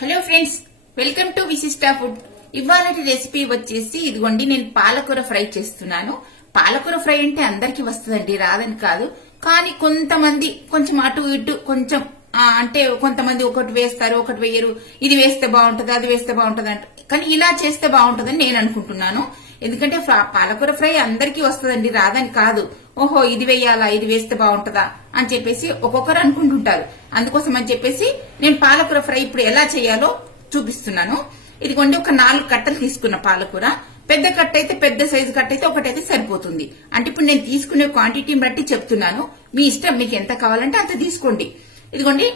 Hello friends, welcome to Vishishta food. ఇవాళటి recipe వచ్చేసి ఇదిగోండి, నేను పాలకూర ఫ్రై చేస్తున్నాను. పాలకూర ఫ్రై అంటే అందరికి వస్తుందండి, రాదని కాదు. కానీ కొంతమంది కొంచెం అటు ఇటు కొంచెం అంటే కొంతమంది ఒకటి వేస్తారు, ఒకటి వేయరు. ఇది వేస్తే బాగుంటది, అది వేస్తే బాగుంటది అంట. కానీ ఇలా చేస్తే బాగుంటదని నేను అనుకుంటున్నాను. ఎందుకంటే పాలకూర ఫ్రై అందరికీ వస్తుందండి, రాదని కాదు. ఓహో ఇది వేయాలా, ఇది వేస్తే బాగుంటదా అని చెప్పేసి ఒక్కొక్కరు అనుకుంటుంటారు. అందుకోసం అని చెప్పేసి నేను పాలకూర ఫ్రై ఇప్పుడు ఎలా చేయాలో చూపిస్తున్నాను. ఇదిగోండి, ఒక 4 కట్టలు తీసుకున్న పాలకూర. పెద్ద కట్ట అయితే, పెద్ద సైజు కట్ట అయితే ఒకటైతే సరిపోతుంది. అంటే ఇప్పుడు నేను తీసుకునే క్వాంటిటీని బట్టి చెప్తున్నాను. మీ ఇష్టం, మీకు ఎంత కావాలంటే అంత తీసుకోండి. ఇదిగోండి,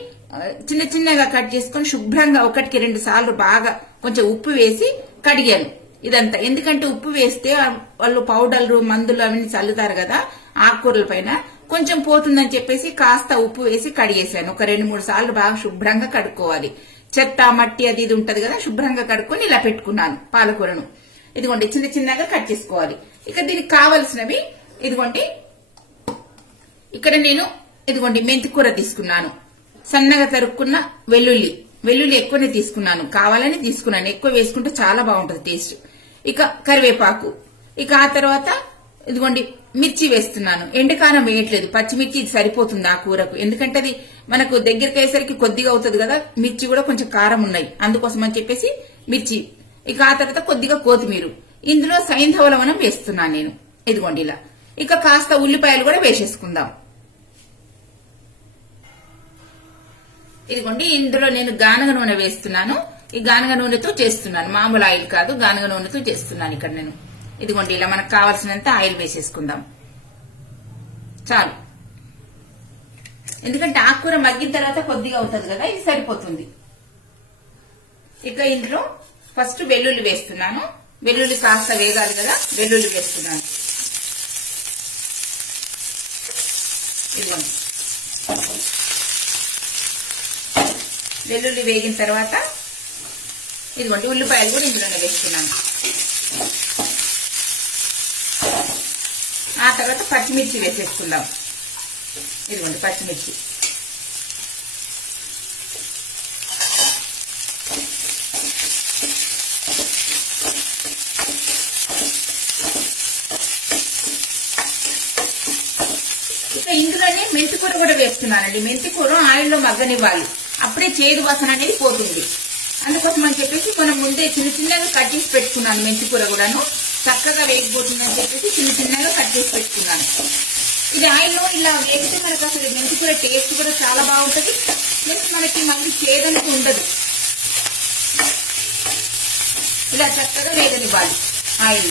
చిన్న చిన్నగా కట్ చేసుకుని శుభ్రంగా 1కి 2 సార్లు బాగా కొంచెం ఉప్పు వేసి కడిగాను ఇదంతా. ఎందుకంటే ఉప్పు వేస్తే వాళ్ళు పౌడర్లు మందులు అవన్నీ చల్లుతారు కదా ఆకుకూరల పైన, కొంచెం పోతుందని చెప్పేసి కాస్త ఉప్పు వేసి కడిగేశాను. ఒక 2-3 సార్లు బాగా శుభ్రంగా కడుక్కోవాలి. చెత్త మట్టి అది ఇది ఉంటది కదా, శుభ్రంగా కడుక్కొని ఇలా పెట్టుకున్నాను పాలకూరను. ఇదిగోండి, చిన్న చిన్నగా కట్ చేసుకోవాలి. ఇక దీనికి కావలసినవి ఇదిగోండి, ఇక్కడ నేను ఇదిగోండి మెంతికూర తీసుకున్నాను. సన్నగా తరుక్కున్న వెల్లుల్లి ఎక్కువనే తీసుకున్నాను, కావాలని తీసుకున్నాను. ఎక్కువ వేసుకుంటే చాలా బాగుంటది టేస్ట్. ఇక కరివేపాకు, ఇక ఆ తర్వాత ఇదిగోండి మిర్చి వేస్తున్నాను. ఎండకారం వేయట్లేదు, పచ్చిమిర్చి ఇది సరిపోతుంది ఆ కూరకు. ఎందుకంటే అది మనకు దగ్గరికి అయ్యేసరికి కొద్దిగా అవుతుంది కదా, మిర్చి కూడా కొంచెం కారం ఉన్నాయి, అందుకోసం అని చెప్పేసి మిర్చి. ఇక ఆ తర్వాత కొద్దిగా కొత్తిమీర. ఇందులో సైంధవ లవణం వేస్తున్నాను నేను, ఇదిగోండి ఇలా. ఇక కాస్త ఉల్లిపాయలు కూడా వేసేసుకుందాం. ఇదిగోండి, ఇందులో నేను గానుగ నూనె వేస్తున్నాను. ఈ గానుగ నూనెతో చేస్తున్నాను, మామూలు ఆయిల్ కాదు, గానుగ నూనెతో చేస్తున్నాను ఇక్కడ నేను. ఇదిగోండి, ఇలా మనకు కావాల్సినంత ఆయిల్ వేసేసుకుందాం చాలు. ఎందుకంటే ఆకుకూర మగ్గిన తర్వాత కొద్దిగా అవుతుంది కదా, ఇది సరిపోతుంది. ఇక ఇందులో ఫస్ట్ వెల్లుల్లి వేస్తున్నాను. వెల్లుల్లి కాస్త వేగాలి కదా, వెల్లుల్లి వేస్తున్నాను. ఇదిగోండి, వెల్లుల్లి వేగిన తర్వాత ఇదిగోండి ఉల్లిపాయలు కూడా ఇందులోనే వేస్తున్నాను. ఆ తర్వాత పచ్చిమిర్చి వేసేసుకుందాం. ఇదిగోండి పచ్చిమిర్చి. ఇక ఇందులోనే మెంతికూర కూడా వేస్తున్నానండి. మెంతికూర ఆయిల్లో మగ్గనివ్వాలి, అప్పుడే చేదు వాసన అనేది పోతుంది. అందుకోసం అని చెప్పేసి మనం ముందే చిన్న చిన్నగా కట్ చేసి పెట్టుకున్నాను. మెంతికూర కూడాను చక్కగా వేగిపోతుందని చెప్పేసి చిన్న చిన్నగా కట్ చేసి పెట్టుకున్నాను. ఇది ఆయిల్లో ఇలా వేగితే మనకు అసలు మెంతికూర టేస్ట్ కూడా చాలా బాగుంటుంది. ప్లస్ మనకి మళ్ళీ చేదంటూ ఉండదు. ఇలా చక్కగా వేగనివ్వాలి ఆయిల్.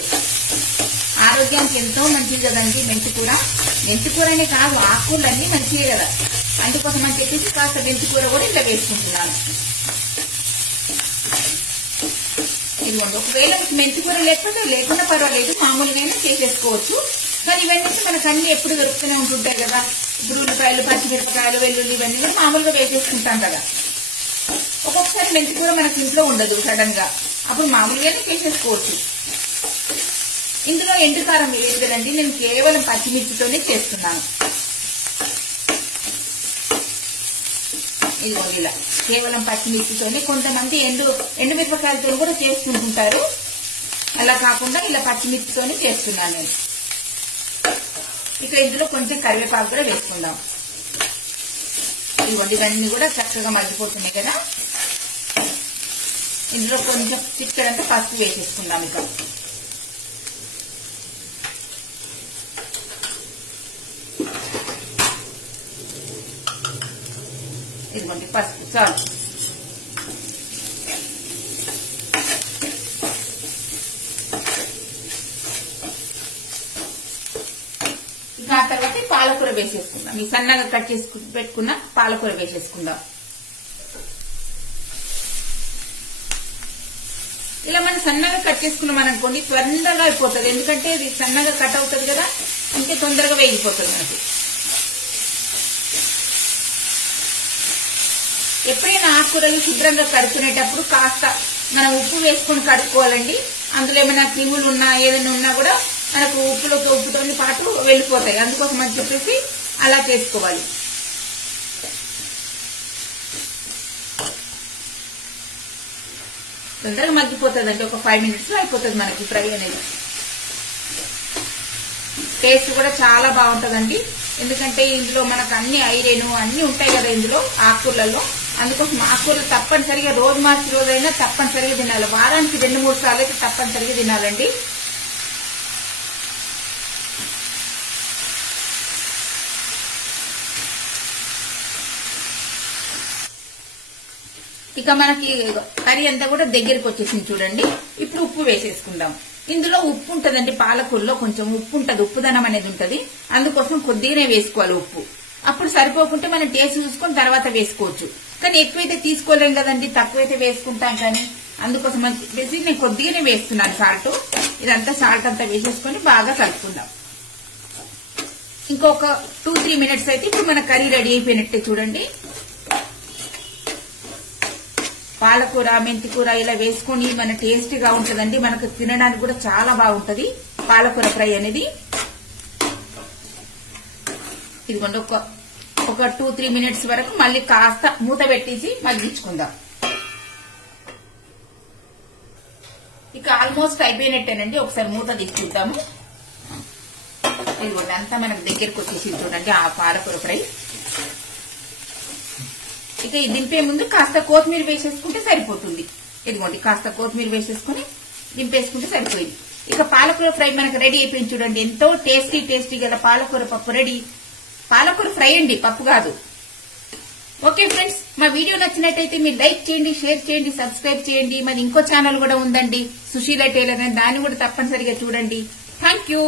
ఆరోగ్యానికి ఎంతో మంచిది కదండి మెంతికూర. మెంతికూరనే కాదు, ఆకుకూరలన్నీ మంచిదే కదా, అందుకోసం అని చెప్పేసి కాస్త మెంతికూర కూడా ఇలా వేసుకుంటున్నాను. ఇదిగోండి, ఒకవేళ మెంతికూర లేకుండా పర్వాలేదు, మామూలుగా చేసేసుకోవచ్చు. కానీ ఇవన్నీ మనకు అన్ని ఎప్పుడు దొరుకుతూనే ఉంటుంటాయి కదా. ఇప్పుడు ఉల్లిపాయలు, పచ్చిమిరపకాయలు, వెల్లుల్లి ఇవన్నీ కూడా మామూలుగా వేసేసుకుంటాం కదా. ఒక్కొక్కసారి మెంతికూర మనకి ఇంట్లో ఉండదు సడన్ గా, అప్పుడు మామూలుగానే చేసేసుకోవచ్చు. ఇందులో ఎండుకారం వేయదు కదండి, నేను కేవలం పచ్చిమిర్చితోనే చేస్తున్నాను. ఇదిగోండి ఇలా కేవలం పచ్చిమిర్చితోనే. కొంతమంది ఎండుమిరపకాయలతో కూడా చేసుకుంటుంటారు, అలా కాకుండా ఇలా పచ్చిమిర్చితోనే చేస్తున్నాను నేను. ఇక ఇందులో కొంచెం కరివేపాకు కూడా వేసుకుందాం. ఇదిగోండి, ఇవన్నీ కూడా చక్కగా మగ్గిపోతున్నాయి కదా. ఇందులో కొంచెం చిక్కడంతా పసుపు వేసేసుకుందాం. ఇక ఇదిగోండి పసుపు చాలు. ఇక ఆ తర్వాత పాలకూర వేసేసుకుందాం. ఈ సన్నగా కట్ చేసి పెట్టుకున్న పాలకూర వేసేసుకుందాం. ఇలా మనం సన్నగా కట్ చేసుకున్నాం అనుకోండి, తొందరగా అయిపోతుంది. ఎందుకంటే ఇది సన్నగా కట్ అవుతుంది కదా, ఇంకా తొందరగా వేగిపోతుంది మనకి. ఎప్పుడైనా ఆకుకూరలు శుభ్రంగా కడుక్కునేటప్పుడు కాస్త మనం ఉప్పు వేసుకొని కడుక్కోవాలండి. అందులో ఏమైనా క్రిములు ఉన్నా ఏదైనా ఉన్నా కూడా మనకు ఉప్పుతో పాటు వెళ్ళిపోతాయి. అందుకోసం అని చెప్పేసి అలా చేసుకోవాలి. తొందరగా మగ్గిపోతుందండి. ఒక 5 minutes లో అయిపోతుంది మనకి ఫ్రై అనేది. టేస్ట్ కూడా చాలా బాగుంటుందండి. ఎందుకంటే ఇందులో మనకు అన్ని ఐరన్ అన్ని ఉంటాయి కదా ఇందులో ఆకుకూరలలో. అందుకోసం ఆకుకూరలు తప్పనిసరిగా రోజు మార్చి రోజైనా తప్పనిసరిగా తినాలి. వారానికి 2-3 సార్లు అయితే తప్పనిసరిగా తినాలండి. ఇక మనకి కర్రీ అంతా కూడా దగ్గరికి వచ్చేసింది చూడండి. ఇప్పుడు ఉప్పు వేసేసుకుందాం. ఇందులో ఉప్పు ఉంటదండి, పాలకూరలో కొంచెం ఉప్పు ఉంటది, ఉప్పుదనం అనేది ఉంటది. అందుకోసం కొద్దిగానే వేసుకోవాలి ఉప్పు. అప్పుడు సరిపోకుంటే మనం టేస్ట్ చూసుకొని తర్వాత వేసుకోవచ్చు. కానీ ఎక్కువైతే తీసుకోలేం కదండి, తక్కువైతే వేసుకుంటాం. కానీ అందుకోసం నేను కొద్దిగానే వేస్తున్నాను సాల్ట్. ఇదంతా సాల్ట్ అంతా వేసేసుకొని బాగా కలుపుకుందాం. ఇంకొక 2-3 minutes అయితే ఇప్పుడు మన కర్రీ రెడీ అయిపోయినట్టే చూడండి. పాలకూర, మెంతికూర ఇలా వేసుకొని మన టేస్టీగా ఉంటదండి. మనకు తినడానికి కూడా చాలా బాగుంటది పాలకూర ఫ్రై అనేది. ఇదిగోండి ఒక 2-3 minutes వరకు మళ్ళీ కాస్త మూత పెట్టేసి మగ్గించుకుందాం. ఇక ఆల్మోస్ట్ అయిపోయినట్టేనండి. ఒకసారి మూత తీసి చూద్దాము. ఇదిగోండి అంతా మనకు దగ్గరకు వచ్చేసి చూడండి ఆ పాలకూర ఫ్రై. ఇక దింపే ముందు కాస్త కొత్తిమీర వేసేసుకుంటే సరిపోతుంది. ఇదిగోండి కాస్త కొత్తిమీర వేసేసుకుని దింపేసుకుంటే సరిపోయింది. ఇక పాలకూర ఫ్రై మనకు రెడీ అయిపోయింది చూడండి. ఎంతో టేస్టీ గల పాలకూర పప్పు రెడీ. పాలకూర ఫ్రై అండి, పప్పు కాదు. ఓకే ఫ్రెండ్స్, మా వీడియో నచ్చినట్టయితే మీరు లైక్ చేయండి, షేర్ చేయండి, సబ్స్క్రైబ్ చేయండి. మరి ఇంకో ఛానల్ కూడా ఉందండి, సుశీల టైలర్, దాన్ని కూడా తప్పనిసరిగా చూడండి. Thank you.